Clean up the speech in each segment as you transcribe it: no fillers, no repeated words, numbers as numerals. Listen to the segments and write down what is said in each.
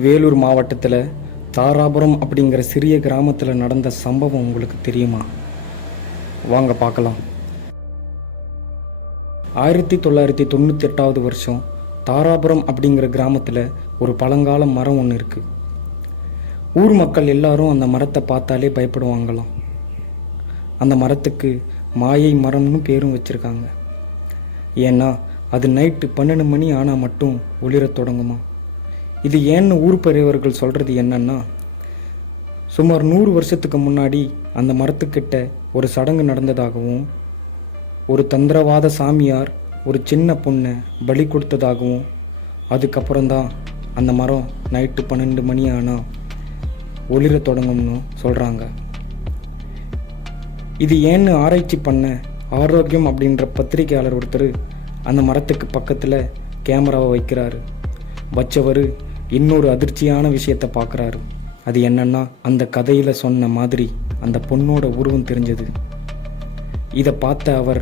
வேலூர் மாவட்டத்தில் தாராபுரம் அப்படிங்கிற சிறிய கிராமத்தில் நடந்த சம்பவம் உங்களுக்கு தெரியுமா? வாங்க பார்க்கலாம். 1998வது வருஷம் தாராபுரம் அப்படிங்கிற கிராமத்தில் ஒரு பழங்கால மரம் ஒன்று இருக்குது. ஊர் மக்கள் எல்லாரும் அந்த மரத்தை பார்த்தாலே பயப்படுவாங்களாம். அந்த மரத்துக்கு மாயை மரம்னு பேரும் வச்சுருக்காங்க. ஏன்னா அது நைட்டு 12 மணி ஆனால் மட்டும் ஒளிரத் தொடங்குமா. இது ஏன்னு ஊர் பெரியவர்கள் சொல்கிறது என்னன்னா, சுமார் 100 வருஷத்துக்கு முன்னாடி அந்த மரத்துக்கிட்ட ஒரு சடங்கு நடந்ததாகவும், ஒரு தந்திரவாத சாமியார் ஒரு சின்ன பொண்ணை பலி கொடுத்ததாகவும், அதுக்கப்புறம்தான் அந்த மரம் நைட்டு 12 மணி ஆனால் ஒளிர தொடங்கும்னு சொல்கிறாங்க. இது ஏன்னு ஆராய்ச்சி பண்ண ஆரோக்கியம் அப்படின்ற பத்திரிகையாளர் ஒருத்தர் அந்த மரத்துக்கு பக்கத்தில் கேமராவை வைக்கிறாரு. வச்சவர் இன்னொரு அதிர்ச்சியான விஷயத்தை பார்க்குறாரு. அது என்னன்னா, அந்த கதையில் சொன்ன மாதிரி அந்த பொண்ணோட உருவம் தெரிஞ்சது. இதை பார்த்த அவர்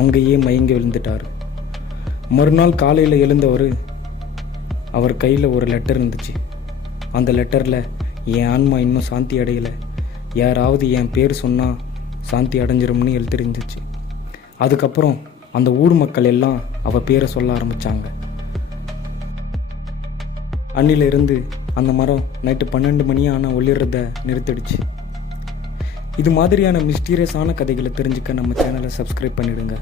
அங்கேயே மயங்கி விழுந்துட்டார். மறுநாள் காலையில் எழுந்தவர், அவர் கையில் ஒரு லெட்டர் இருந்துச்சு. அந்த லெட்டரில் என் ஆன்மா இன்னும் சாந்தி அடையலை, யாராவது என் பேர் சொன்னால் சாந்தி அடைஞ்சிரும்னு எழுதிருந்துச்சு. அதுக்கப்புறம் அந்த ஊர் மக்கள் எல்லாம் அவள் பேரை சொல்ல ஆரம்பித்தாங்க. அன்னிலிருந்து அந்த மரம் நைட்டு 12 மணி ஆனால் ஒளிர்றத நிறுத்திடுச்சு. இது மாதிரியான மிஸ்டீரியஸான கதைகளை தெரிஞ்சுக்க நம்ம சேனலை சப்ஸ்கிரைப் பண்ணிடுங்க.